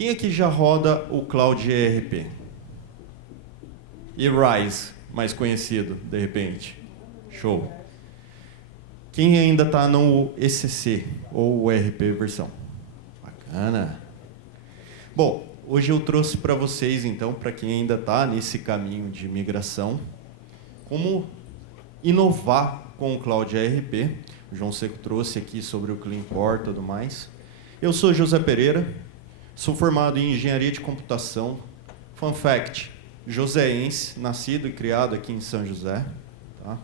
Quem aqui já roda o Cloud ERP? E Rise, mais conhecido, de repente? Show. Quem ainda está no ECC, ou o ERP versão? Bacana. Bom, hoje eu trouxe para vocês, então, para quem ainda está nesse caminho de migração, como inovar com o Cloud ERP. O João Seco trouxe aqui sobre o Clean Core e tudo mais. Eu sou José Pereira, sou formado em Engenharia de Computação. Fun fact, joseense, nascido e criado aqui em São José. Tá?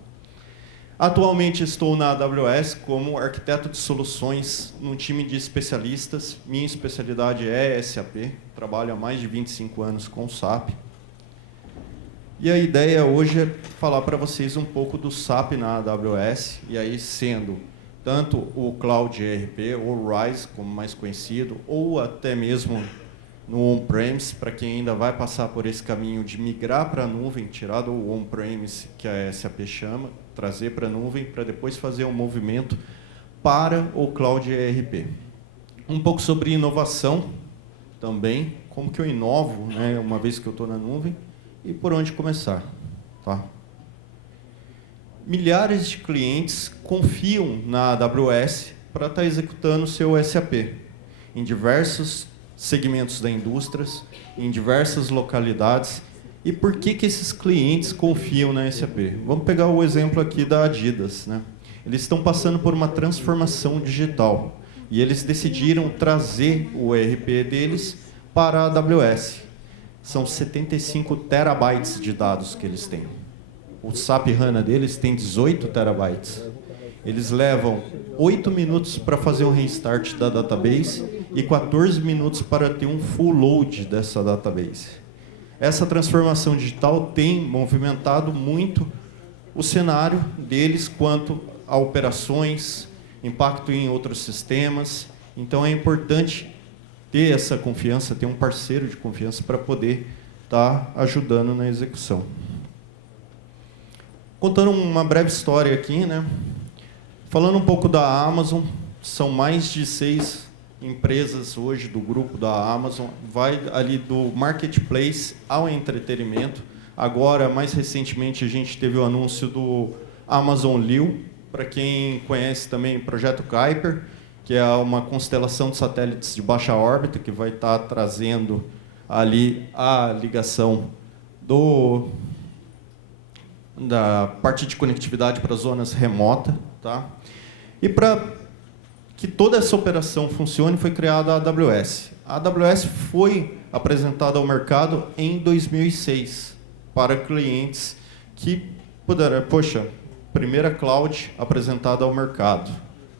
Atualmente estou na AWS como arquiteto de soluções num time de especialistas. Minha especialidade é SAP, trabalho há mais de 25 anos com SAP. E a ideia hoje é falar para vocês um pouco do SAP na AWS, e aí sendo tanto o Cloud ERP, ou RISE, como mais conhecido, ou até mesmo no on-premise, para quem ainda vai passar por esse caminho de migrar para a nuvem, tirar do on-premise, que a SAP chama, trazer para a nuvem, para depois fazer um movimento para o Cloud ERP. Um pouco sobre inovação também, como que eu inovo, né, uma vez que eu estou na nuvem, e por onde começar. Tá? Milhares de clientes confiam na AWS para estar executando o seu SAP em diversos segmentos da indústria, em diversas localidades. E por que esses clientes confiam na SAP? Vamos pegar o exemplo aqui da Adidas, né? Eles estão passando por uma transformação digital e eles decidiram trazer o ERP deles para a AWS. São 75 terabytes de dados que eles têm. O SAP HANA deles tem 18 terabytes. Eles levam 8 minutos para fazer um restart da database e 14 minutos para ter um full load dessa database. Essa transformação digital tem movimentado muito o cenário deles quanto a operações, impacto em outros sistemas. Então é importante ter essa confiança, ter um parceiro de confiança para poder estar ajudando na execução. Contando uma breve história aqui, né? Falando um pouco da Amazon, são mais de 6 empresas hoje do grupo da Amazon, vai ali do marketplace ao entretenimento. Agora, mais recentemente, a gente teve o anúncio do Amazon Leo, para quem conhece também o projeto Kuiper, que é uma constelação de satélites de baixa órbita, que vai estar trazendo ali a ligação da parte de conectividade para zonas remotas. Tá? E para que toda essa operação funcione, foi criada a AWS. A AWS foi apresentada ao mercado em 2006 para clientes que puderam... Poxa, primeira cloud apresentada ao mercado.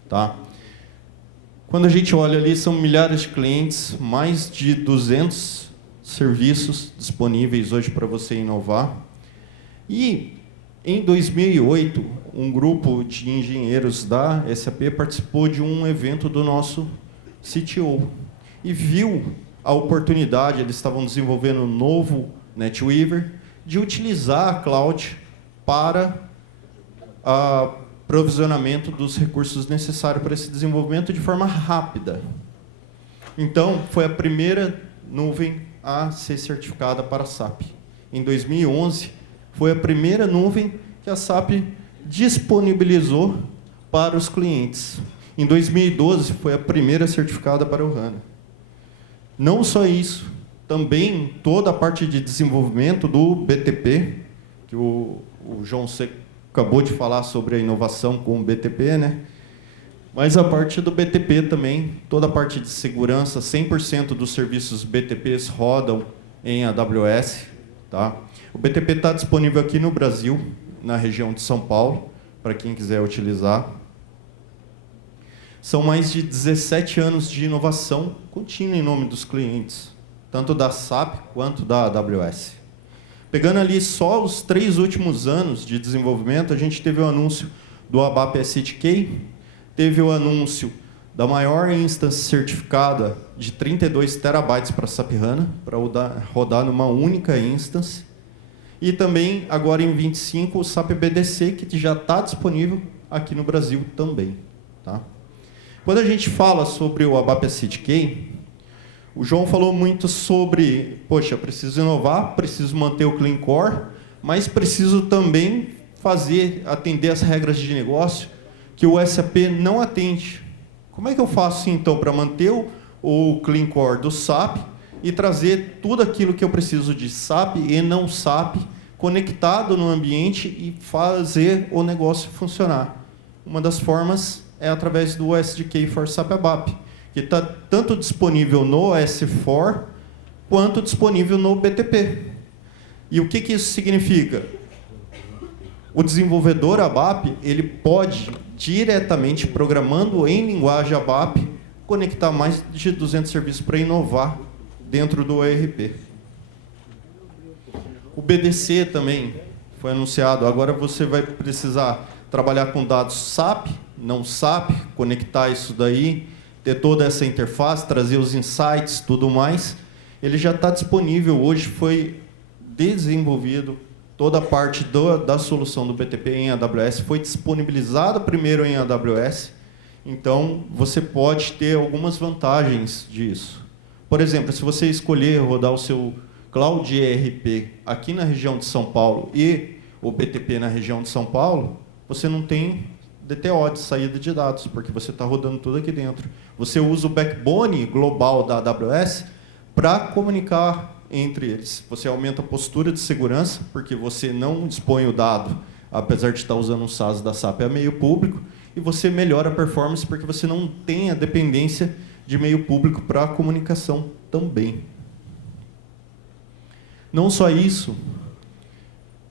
Tá? Quando a gente olha ali, são milhares de clientes, mais de 200 serviços disponíveis hoje para você inovar. E, em 2008, um grupo de engenheiros da SAP participou de um evento do nosso CTO e viu a oportunidade, eles estavam desenvolvendo um novo NetWeaver, de utilizar a cloud para provisionamento dos recursos necessários para esse desenvolvimento de forma rápida. Então, foi a primeira nuvem a ser certificada para a SAP. Em 2011, foi a primeira nuvem que a SAP disponibilizou para os clientes. Em 2012, foi a primeira certificada para o HANA. Não só isso, também toda a parte de desenvolvimento do BTP, que o João Seco acabou de falar sobre a inovação com o BTP, né? Mas a parte do BTP também, toda a parte de segurança, 100% dos serviços BTPs rodam em AWS. Tá? O BTP está disponível aqui no Brasil, na região de São Paulo, para quem quiser utilizar. São mais de 17 anos de inovação contínua em nome dos clientes, tanto da SAP quanto da AWS. Pegando ali só os 3 últimos anos de desenvolvimento, a gente teve o anúncio do ABAP SDK, teve o anúncio da maior instância certificada de 32 terabytes para SAP HANA, para rodar numa única instância. E também, agora em 25, o SAP BDC, que já está disponível aqui no Brasil também. Tá? Quando a gente fala sobre o ABAP SDK, O João falou muito sobre, poxa, preciso inovar, preciso manter o Clean Core, mas preciso também atender as regras de negócio que o SAP não atende. Como é que eu faço, então, para manter o Clean Core do SAP e trazer tudo aquilo que eu preciso de SAP e não SAP conectado no ambiente e fazer o negócio funcionar? Uma das formas é através do SDK for SAP ABAP, que está tanto disponível no S4 quanto disponível no BTP. E o que isso significa? O desenvolvedor ABAP ele pode, diretamente programando em linguagem ABAP, conectar mais de 200 serviços para inovar dentro do ERP. O BDC também foi anunciado. Agora você vai precisar trabalhar com dados SAP, não SAP, conectar isso daí, ter toda essa interface, trazer os insights, tudo mais. Ele já está disponível. Hoje foi desenvolvido toda a parte da solução do BTP em AWS, foi disponibilizada primeiro em AWS, então você pode ter algumas vantagens disso. Por exemplo, se você escolher rodar o seu Cloud ERP aqui na região de São Paulo e o BTP na região de São Paulo, você não tem DTO de saída de dados, porque você está rodando tudo aqui dentro. Você usa o backbone global da AWS para comunicar entre eles. Você aumenta a postura de segurança, porque você não dispõe o dado, apesar de estar usando um SaaS da SAP a meio público, e você melhora a performance, porque você não tem a dependência de meio público para a comunicação também. Não só isso,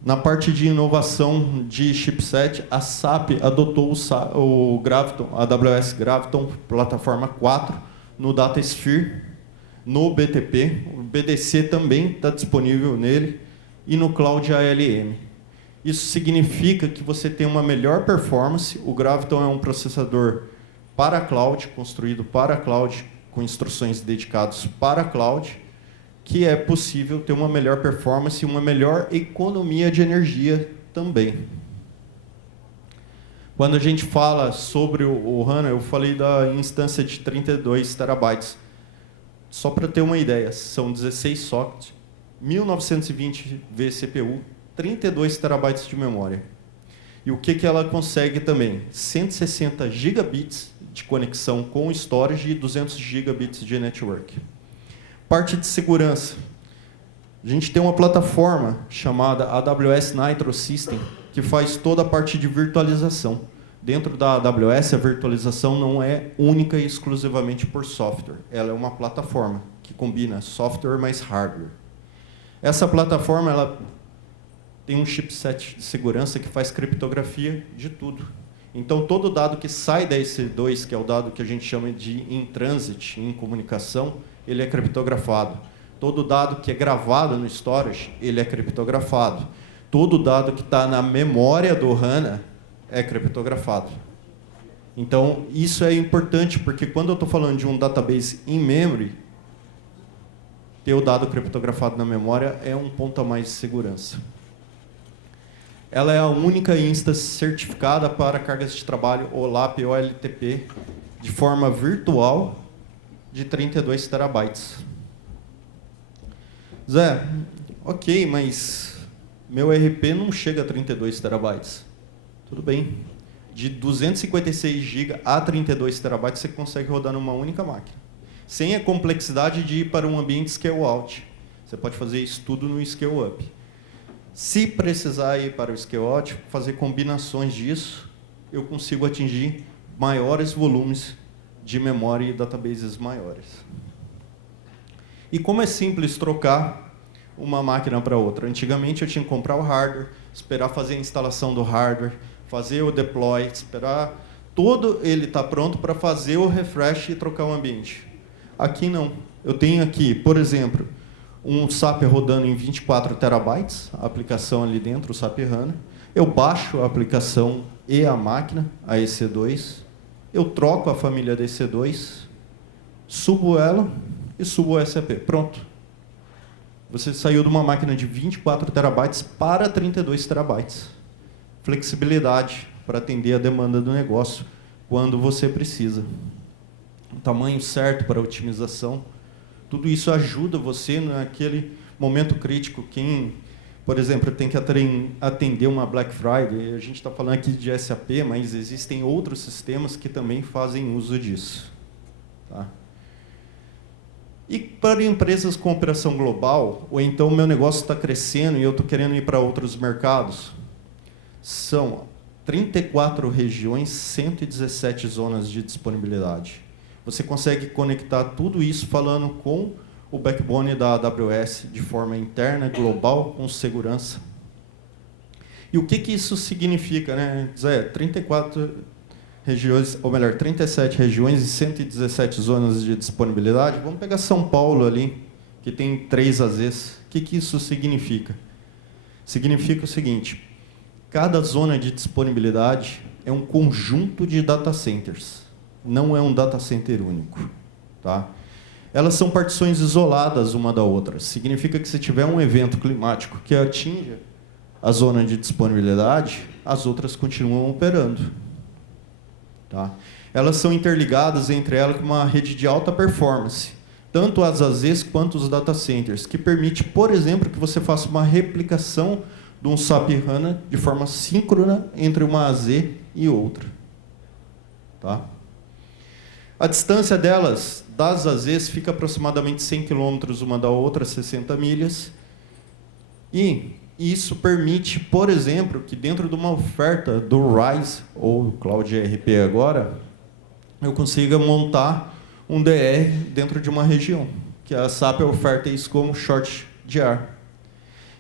na parte de inovação de chipset, a SAP adotou o Graviton, a AWS Graviton, plataforma 4, no DataSphere, no BTP, o BDC também está disponível nele, e no Cloud ALM. Isso significa que você tem uma melhor performance. O Graviton é um processador para cloud, construído para cloud, com instruções dedicadas para cloud, que é possível ter uma melhor performance e uma melhor economia de energia também. Quando a gente fala sobre o HANA, eu falei da instância de 32 terabytes. Só para ter uma ideia, são 16 sockets, 1920 vCPU, 32 terabytes de memória. E o que ela consegue também? 160 gigabits de conexão com storage e 200 gigabits de network. Parte de segurança. A gente tem uma plataforma chamada AWS Nitro System, que faz toda a parte de virtualização. Dentro da AWS, a virtualização não é única e exclusivamente por software. Ela é uma plataforma que combina software mais hardware. Essa plataforma ela tem um chipset de segurança que faz criptografia de tudo. Então, todo dado que sai da EC2, que é o dado que a gente chama de in transit, em comunicação, ele é criptografado. Todo dado que é gravado no storage, ele é criptografado. Todo dado que está na memória do HANA é criptografado. Então, isso é importante, porque quando eu estou falando de um database in memory, ter o dado criptografado na memória é um ponto a mais de segurança. Ela é a única instância certificada para cargas de trabalho OLAP ou OLTP de forma virtual de 32 terabytes. Zé, ok, mas meu ERP não chega a 32 terabytes. Tudo bem. De 256 GB a 32 terabytes você consegue rodar numa única máquina. Sem a complexidade de ir para um ambiente scale-out. Você pode fazer isso tudo no scale-up. Se precisar ir para o scale-out, fazer combinações disso, eu consigo atingir maiores volumes de memória e databases maiores. E como é simples trocar uma máquina para outra? Antigamente eu tinha que comprar o hardware, esperar fazer a instalação do hardware, fazer o deploy, esperar todo ele estar pronto para fazer o refresh e trocar o ambiente. Aqui não. Eu tenho aqui, por exemplo, um SAP rodando em 24 terabytes, a aplicação ali dentro, o SAP HANA. Eu baixo a aplicação e a máquina, a EC2. Eu troco a família da EC2, subo ela e subo o SAP. Pronto. Você saiu de uma máquina de 24 terabytes para 32 terabytes. Flexibilidade para atender a demanda do negócio quando você precisa. O tamanho certo para otimização Tudo isso ajuda você naquele momento crítico. Quem, por exemplo, tem que atender uma Black Friday, a gente está falando aqui de SAP, mas existem outros sistemas que também fazem uso disso. Tá? E para empresas com operação global, ou então o meu negócio está crescendo e eu estou querendo ir para outros mercados, são 34 regiões, 117 zonas de disponibilidade. Você consegue conectar tudo isso falando com o backbone da AWS de forma interna, global, com segurança. E o que isso significa, né? Zé, 34 regiões, ou melhor, 37 regiões e 117 zonas de disponibilidade. Vamos pegar São Paulo ali, que tem 3 AZs. O que isso significa? Significa o seguinte: cada zona de disponibilidade é um conjunto de data centers, não é um data center único. Tá? Elas são partições isoladas uma da outra. Significa que se tiver um evento climático que atinja a zona de disponibilidade, as outras continuam operando. Tá? Elas são interligadas entre elas com uma rede de alta performance, tanto as AZs quanto os data centers, que permite, por exemplo, que você faça uma replicação de um SAP HANA de forma síncrona entre uma AZ e outra. Tá? A distância delas, das AZs, fica aproximadamente 100 km uma da outra, 60 milhas. E isso permite, por exemplo, que dentro de uma oferta do RISE, ou Cloud ERP agora, eu consiga montar um DR dentro de uma região, que a SAP oferta isso como short DR.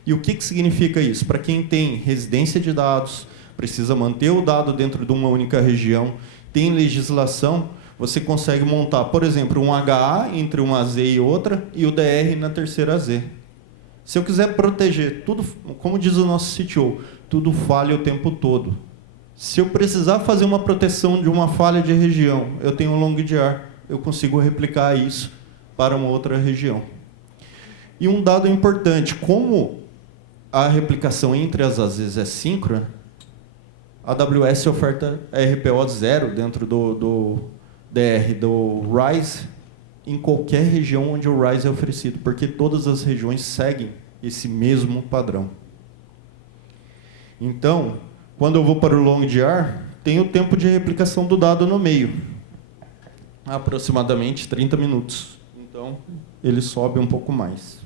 E o que significa isso? Para quem tem residência de dados, precisa manter o dado dentro de uma única região, tem legislação, você consegue montar, por exemplo, um HA entre uma AZ e outra, e o DR na terceira AZ. Se eu quiser proteger tudo, como diz o nosso CTO, tudo falha o tempo todo. Se eu precisar fazer uma proteção de uma falha de região, eu tenho um LongDR, eu consigo replicar isso para uma outra região. E um dado importante, como a replicação entre as AZs é síncrona, a AWS oferta RPO 0 dentro do DR do RISE, em qualquer região onde o RISE é oferecido, porque todas as regiões seguem esse mesmo padrão. Então, quando eu vou para o LongDR, tem o tempo de replicação do dado no meio, aproximadamente 30 minutos. Então, ele sobe um pouco mais.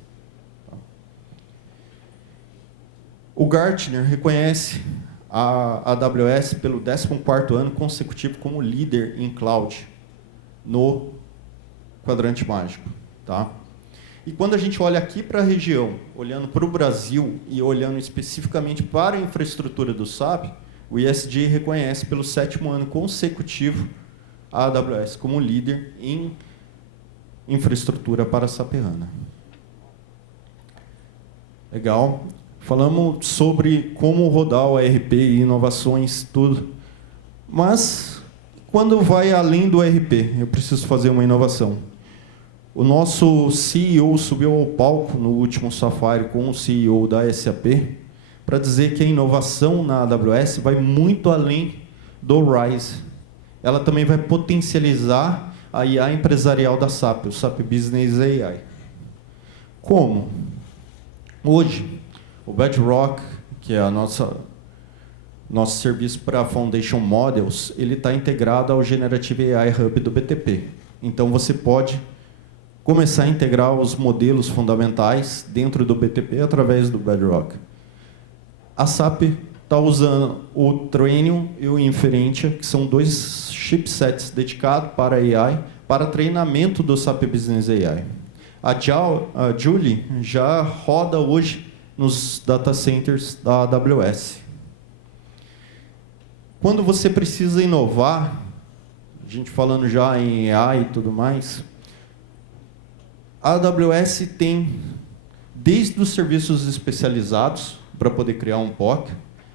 O Gartner reconhece a AWS pelo 14º ano consecutivo como líder em cloud no quadrante mágico. Tá? E quando a gente olha aqui para a região, olhando para o Brasil e olhando especificamente para a infraestrutura do SAP, o ISG reconhece pelo 7º ano consecutivo a AWS como líder em infraestrutura para SAP HANA. Legal. Falamos sobre como rodar o ERP e inovações, tudo. Mas, quando vai além do ERP, eu preciso fazer uma inovação. O nosso CEO subiu ao palco no último Sapphire com o CEO da SAP para dizer que a inovação na AWS vai muito além do RISE. Ela também vai potencializar a IA empresarial da SAP, o SAP Business AI. Como? Hoje, o Bedrock, que é nosso serviço para Foundation Models, ele está integrado ao Generative AI Hub do BTP. Então, você pode começar a integrar os modelos fundamentais dentro do BTP através do Bedrock. A SAP está usando o Trainium e o Inferentia, que são 2 chipsets dedicados para AI, para treinamento do SAP Business AI. A Julie já roda hoje nos data centers da AWS. Quando você precisa inovar, a gente falando já em AI e tudo mais, a AWS tem desde os serviços especializados para poder criar um POC,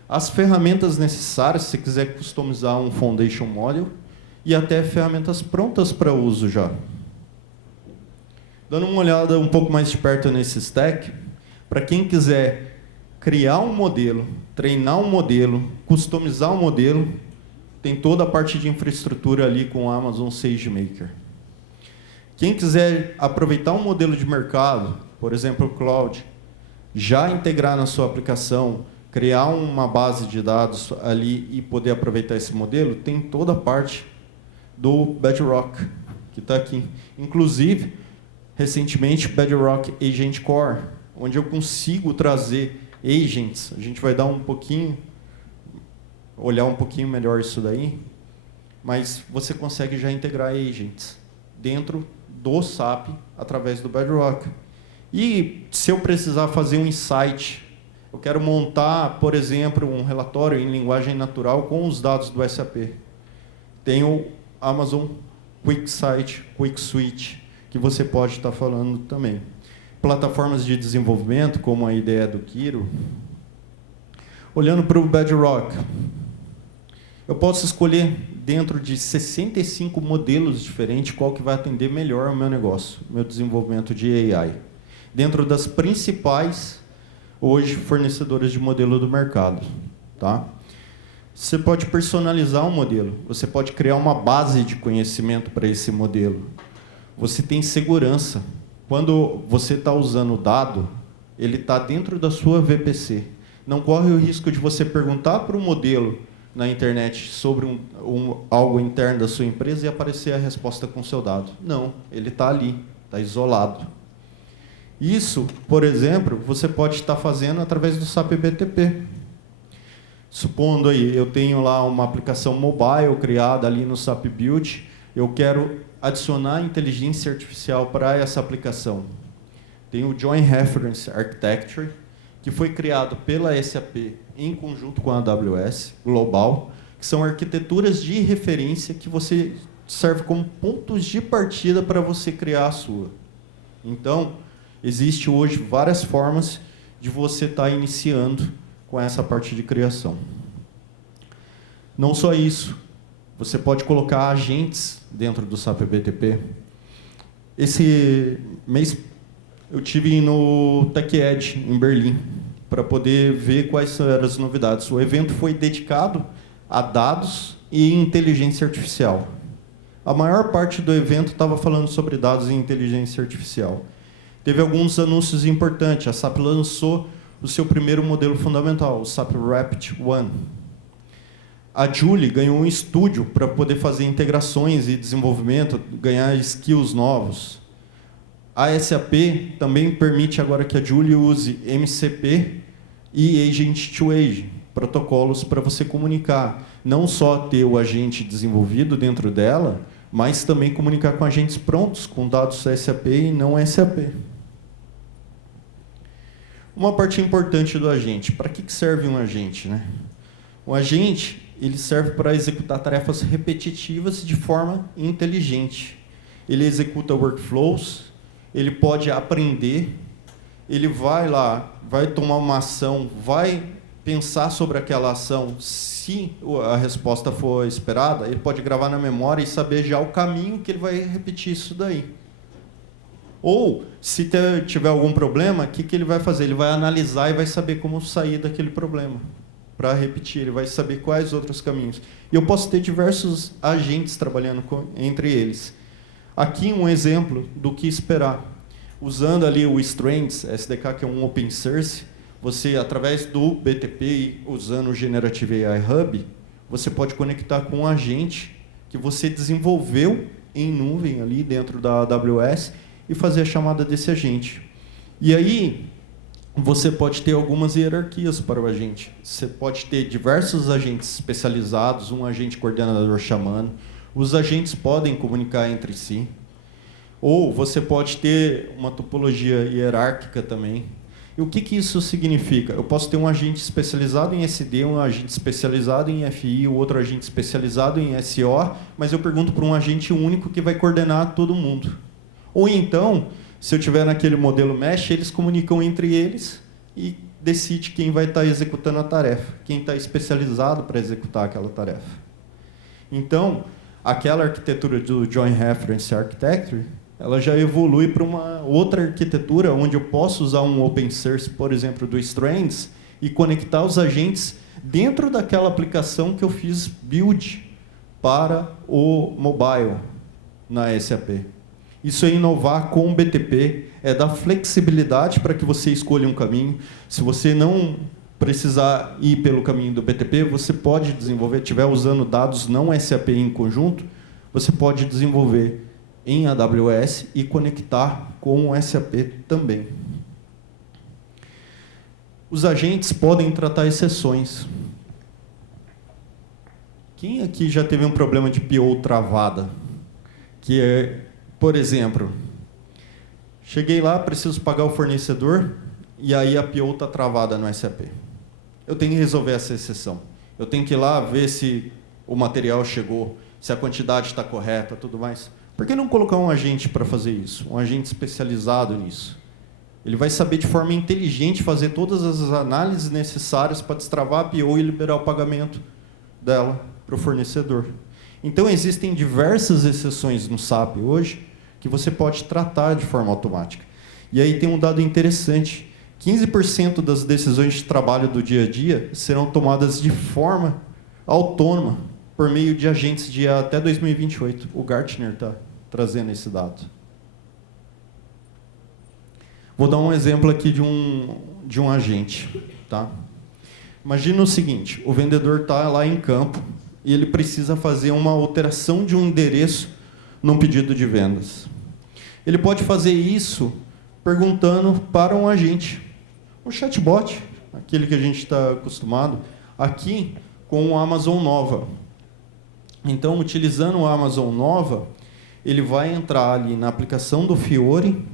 as ferramentas necessárias se quiser customizar um Foundation Model e até ferramentas prontas para uso já. Dando uma olhada um pouco mais de perto nesse stack, para quem quiser criar um modelo, treinar um modelo, customizar um modelo, tem toda a parte de infraestrutura ali com o Amazon SageMaker. O Quem quiser aproveitar um modelo de mercado, por exemplo, o Cloud, já integrar na sua aplicação, criar uma base de dados ali e poder aproveitar esse modelo, tem toda a parte do Bedrock, que está aqui. Inclusive, recentemente, Bedrock Agent Core, onde eu consigo trazer agents. A gente vai dar olhar um pouquinho melhor isso daí, mas você consegue já integrar agents dentro do SAP através do Bedrock. E se eu precisar fazer um insight, eu quero montar, por exemplo, um relatório em linguagem natural com os dados do SAP. Tem o Amazon QuickSight, QuickSwitch, que você pode estar falando também. Plataformas de desenvolvimento, como a ideia do Kiro. Olhando para o Bedrock, eu posso escolher dentro de 65 modelos diferentes qual que vai atender melhor ao meu negócio, meu desenvolvimento de AI. Dentro das principais, hoje, fornecedoras de modelo do mercado. Tá? Você pode personalizar um modelo, você pode criar uma base de conhecimento para esse modelo. Você tem segurança. Quando você está usando o dado, ele está dentro da sua VPC. Não corre o risco de você perguntar para o modelo na internet sobre algo interno da sua empresa e aparecer a resposta com o seu dado. Não, ele está ali, está isolado. Isso, por exemplo, você pode estar fazendo através do SAP BTP. Supondo aí, eu tenho lá uma aplicação mobile criada ali no SAP Build, eu quero adicionar inteligência artificial para essa aplicação. Tem o Joint Reference Architecture, que foi criado pela SAP em conjunto com a AWS Global, que são arquiteturas de referência que você serve como pontos de partida para você criar a sua. Então, existe hoje várias formas de você estar iniciando com essa parte de criação. Não só isso, você pode colocar agentes dentro do SAP BTP. Esse mês eu tive no TechEd, em Berlim, para poder ver quais eram as novidades. O evento foi dedicado a dados e inteligência artificial. A maior parte do evento estava falando sobre dados e inteligência artificial. Teve alguns anúncios importantes. A SAP lançou o seu primeiro modelo fundamental, o SAP Rapid-1. A Julie ganhou um estúdio para poder fazer integrações e desenvolvimento, ganhar skills novos. A SAP também permite agora que a Julie use MCP e Agent-to-Agent, protocolos para você comunicar. Não só ter o agente desenvolvido dentro dela, mas também comunicar com agentes prontos, com dados SAP e não SAP. Uma parte importante do agente. Para que serve um agente, né? Um agente ele serve para executar tarefas repetitivas de forma inteligente. Ele executa workflows, ele pode aprender, ele vai lá, vai tomar uma ação, vai pensar sobre aquela ação. Se a resposta for esperada, ele pode gravar na memória e saber já o caminho que ele vai repetir isso daí. Ou, se tiver algum problema, o que ele vai fazer? Ele vai analisar e vai saber como sair daquele problema. Para repetir, ele vai saber quais outros caminhos. E eu posso ter diversos agentes trabalhando entre eles. Aqui um exemplo do que esperar. Usando ali o Strands SDK, que é um open source, você, através do BTP e usando o Generative AI Hub, você pode conectar com um agente que você desenvolveu em nuvem ali dentro da AWS e fazer a chamada desse agente. E aí, você pode ter algumas hierarquias para o agente. Você pode ter diversos agentes especializados, um agente coordenador chamando. Os agentes podem comunicar entre si. Ou você pode ter uma topologia hierárquica também. E o que isso significa? Eu posso ter um agente especializado em SD, um agente especializado em FI, o outro agente especializado em SO, mas eu pergunto para um agente único que vai coordenar todo mundo. Ou então, se eu tiver naquele modelo mesh, eles comunicam entre eles e decide quem vai estar executando a tarefa, quem está especializado para executar aquela tarefa. Então, aquela arquitetura do Joint Reference Architecture, ela já evolui para uma outra arquitetura onde eu posso usar um open source, por exemplo, do Strands, e conectar os agentes dentro daquela aplicação que eu fiz build para o mobile na SAP. Isso é inovar com o BTP, é dar flexibilidade para que você escolha um caminho. Se você não precisar ir pelo caminho do BTP, você pode desenvolver, estiver usando dados não SAP em conjunto, você pode desenvolver em AWS e conectar com o SAP também. Os agentes podem tratar exceções. Quem aqui já teve um problema de PO travada? Que é, por exemplo, cheguei lá, preciso pagar o fornecedor e aí a PO está travada no SAP. Eu tenho que resolver essa exceção. Eu tenho que ir lá ver se o material chegou, se a quantidade está correta, tudo mais. Por que não colocar um agente para fazer isso? Um agente especializado nisso. Ele vai saber de forma inteligente fazer todas as análises necessárias para destravar a PO e liberar o pagamento dela para o fornecedor. Então, existem diversas exceções no SAP hoje que você pode tratar de forma automática. E aí tem um dado interessante. 15% das decisões de trabalho do dia a dia serão tomadas de forma autônoma por meio de agentes de até 2028. O Gartner está trazendo esse dado. Vou dar um exemplo aqui de um agente. Tá? Imagina o seguinte, o vendedor está lá em campo e ele precisa fazer uma alteração de um endereço num pedido de vendas. Ele pode fazer isso perguntando para um agente. O chatbot, aquele que a gente está acostumado, aqui com o Amazon Nova. Então, utilizando o Amazon Nova, ele vai entrar ali na aplicação do Fiori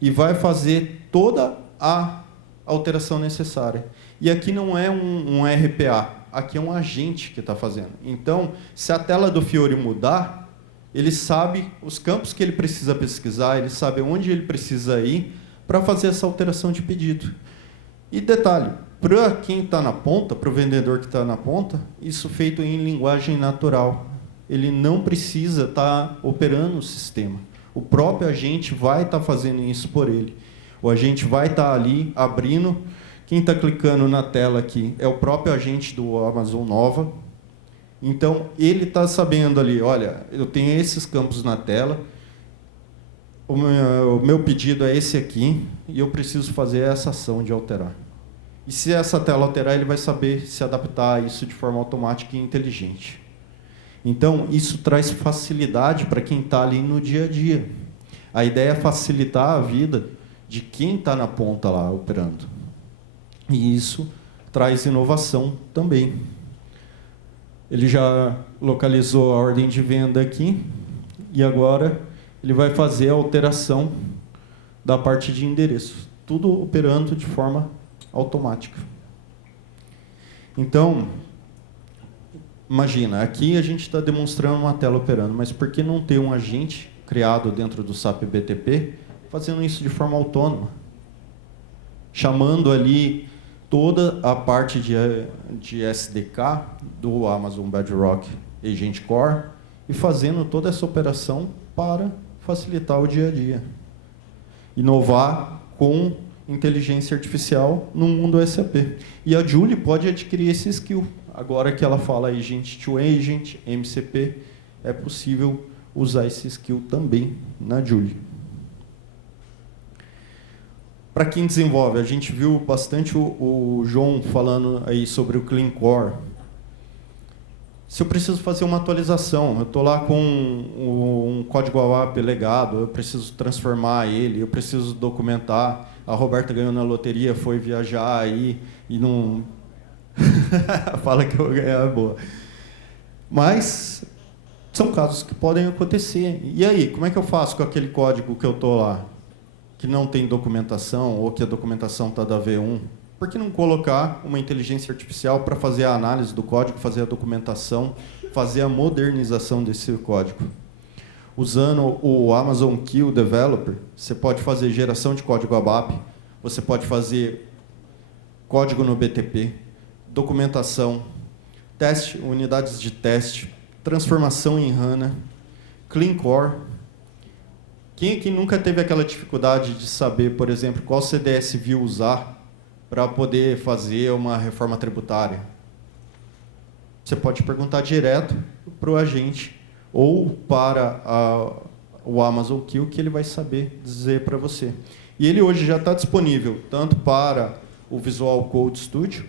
e vai fazer toda a alteração necessária. E aqui não é um RPA, aqui é um agente que está fazendo. Então, se a tela do Fiori mudar, ele sabe os campos que ele precisa pesquisar, ele sabe onde ele precisa ir para fazer essa alteração de pedido. E detalhe, para quem está na ponta, para o vendedor que está na ponta, isso feito em linguagem natural. Ele não precisa estar operando o sistema. O próprio agente vai estar fazendo isso por ele. O agente vai estar ali abrindo. Quem está clicando na tela aqui é o próprio agente do Amazon Nova. Então, ele está sabendo ali, olha, eu tenho esses campos na tela, o meu pedido é esse aqui, e eu preciso fazer essa ação de alterar. E se essa tela alterar, ele vai saber se adaptar a isso de forma automática e inteligente. Então, isso traz facilidade para quem está ali no dia a dia. A ideia é facilitar a vida de quem está na ponta lá operando. E isso traz inovação também. Ele já localizou a ordem de venda aqui e agora ele vai fazer a alteração da parte de endereço. Tudo operando de forma automática. Então, imagina, aqui a gente está demonstrando uma tela operando, mas por que não ter um agente criado dentro do SAP BTP fazendo isso de forma autônoma? Chamando ali toda a parte de SDK do Amazon Bedrock Agent Core e fazendo toda essa operação para facilitar o dia a dia. Inovar com inteligência artificial no mundo SAP. E a Julie pode adquirir esse skill. Agora que ela fala Agent to Agent, MCP, é possível usar esse skill também na Julie. Para quem desenvolve, a gente viu bastante o João falando aí sobre o Clean Core. Se eu preciso fazer uma atualização, eu estou lá com um código AWAP legado, eu preciso transformar ele, eu preciso documentar. A Roberta ganhou na loteria, foi viajar aí e não... Fala que eu vou ganhar, é boa. Mas são casos que podem acontecer. E aí, como é que eu faço com aquele código que eu estou lá, que não tem documentação ou que a documentação está da V1? Por que não colocar uma inteligência artificial para fazer a análise do código, fazer a documentação, fazer a modernização desse código? Usando o Amazon Q Developer, você pode fazer geração de código ABAP, você pode fazer código no BTP, documentação, teste, unidades de teste, transformação em HANA, Clean Core. Quem aqui nunca teve aquela dificuldade de saber, por exemplo, qual CDS View usar para poder fazer uma reforma tributária? Você pode perguntar direto para o agente ou para o Amazon Q, que ele vai saber dizer para você. E ele hoje já está disponível tanto para o Visual Code Studio,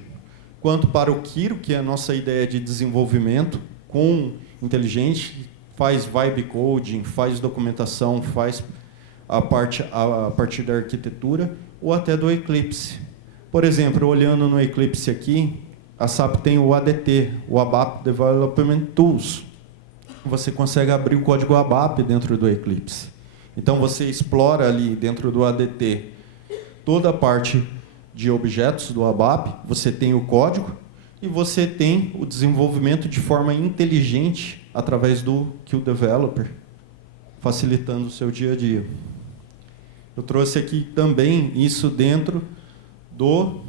quanto para o Kiro, que é a nossa ideia de desenvolvimento com inteligente, faz vibe coding, faz documentação, faz a partir da arquitetura, ou até do Eclipse. Por exemplo, olhando no Eclipse aqui, a SAP tem o ADT, o ABAP Development Tools. Você consegue abrir o código ABAP dentro do Eclipse. Então, você explora ali dentro do ADT toda a parte de objetos do ABAP, você tem o código e você tem o desenvolvimento de forma inteligente através do QDeveloper, facilitando o seu dia a dia. Eu trouxe aqui também isso dentro do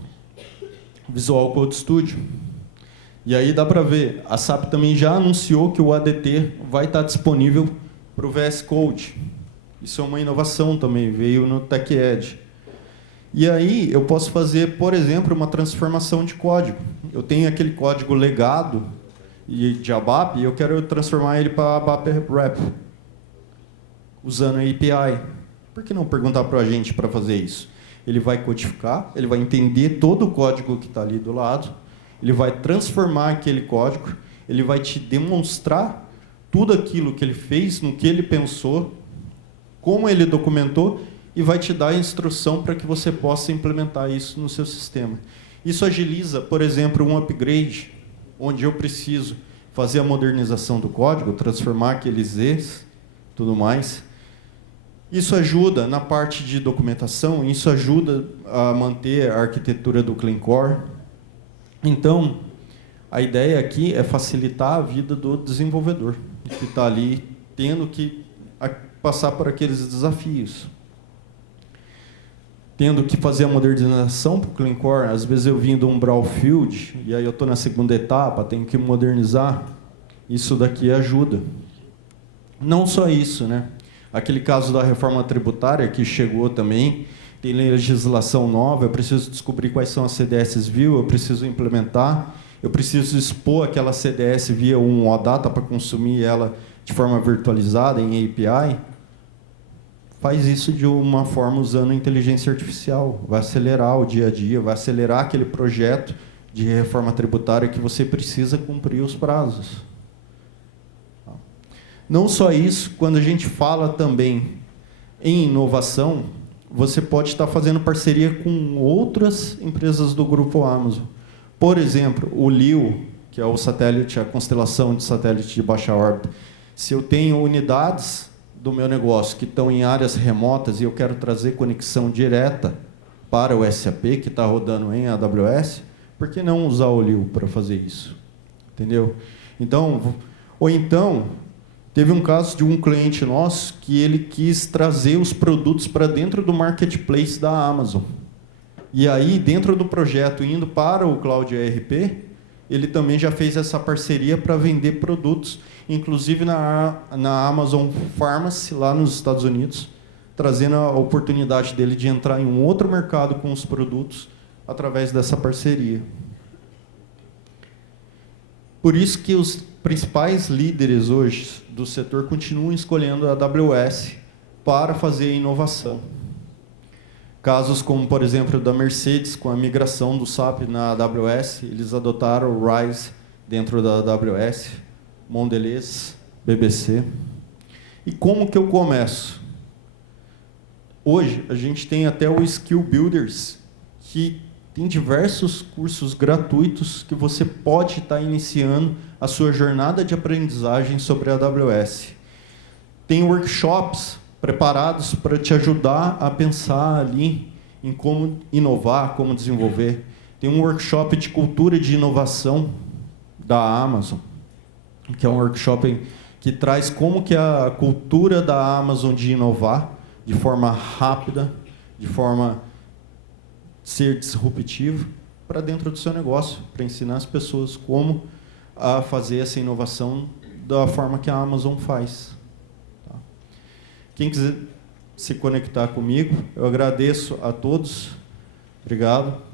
Visual Code Studio. E aí dá para ver, a SAP também já anunciou que o ADT vai estar disponível para o VS Code. Isso é uma inovação também, veio no TechEd. E aí eu posso fazer, por exemplo, uma transformação de código. Eu tenho aquele código legado de ABAP e eu quero transformar ele para ABAP Wrap, usando a API. Por que não perguntar para a gente para fazer isso? Ele vai codificar, ele vai entender todo o código que está ali do lado, ele vai transformar aquele código, ele vai te demonstrar tudo aquilo que ele fez, no que ele pensou, como ele documentou, e vai te dar a instrução para que você possa implementar isso no seu sistema. Isso agiliza, por exemplo, um upgrade, onde eu preciso fazer a modernização do código, transformar aqueles Zs, tudo mais. Isso ajuda na parte de documentação, isso ajuda a manter a arquitetura do Clean Core. Então, a ideia aqui é facilitar a vida do desenvolvedor, que está ali tendo que passar por aqueles desafios. Tendo que fazer a modernização para o Clean Core, às vezes eu vim de um brownfield, e aí eu estou na segunda etapa, tenho que modernizar. Isso daqui ajuda. Não só isso, né? Aquele caso da reforma tributária que chegou também, tem legislação nova, eu preciso descobrir quais são as CDS view, eu preciso implementar, eu preciso expor aquela CDS via um OData para consumir ela de forma virtualizada em API. Faz isso de uma forma usando inteligência artificial, vai acelerar o dia a dia, vai acelerar aquele projeto de reforma tributária que você precisa cumprir os prazos. Não só isso, quando a gente fala também em inovação, você pode estar fazendo parceria com outras empresas do grupo Amazon. Por exemplo, o LEO, que é o satélite, a constelação de satélite de baixa órbita. Se eu tenho unidades do meu negócio que estão em áreas remotas e eu quero trazer conexão direta para o SAP, que está rodando em AWS, por que não usar o LEO para fazer isso? Entendeu? Então, ou então, teve um caso de um cliente nosso que ele quis trazer os produtos para dentro do marketplace da Amazon. E aí, dentro do projeto, indo para o Cloud ERP, ele também já fez essa parceria para vender produtos, inclusive na Amazon Pharmacy, lá nos Estados Unidos, trazendo a oportunidade dele de entrar em um outro mercado com os produtos através dessa parceria. Por isso que os principais líderes hoje do setor continuam escolhendo a AWS para fazer a inovação. Casos como, por exemplo, da Mercedes, com a migração do SAP na AWS, eles adotaram o RISE dentro da AWS, Mondelez, BBC. E como que eu começo? Hoje, a gente tem até o Skill Builders, que tem diversos cursos gratuitos que você pode estar iniciando a sua jornada de aprendizagem sobre a AWS. Tem workshops preparados para te ajudar a pensar ali em como inovar, como desenvolver. Tem um workshop de cultura de inovação da Amazon, que é um workshop que traz como que a cultura da Amazon de inovar de forma rápida, de forma ser disruptivo para dentro do seu negócio, para ensinar as pessoas como a fazer essa inovação da forma que a Amazon faz. Tá? Quem quiser se conectar comigo, eu agradeço a todos. Obrigado.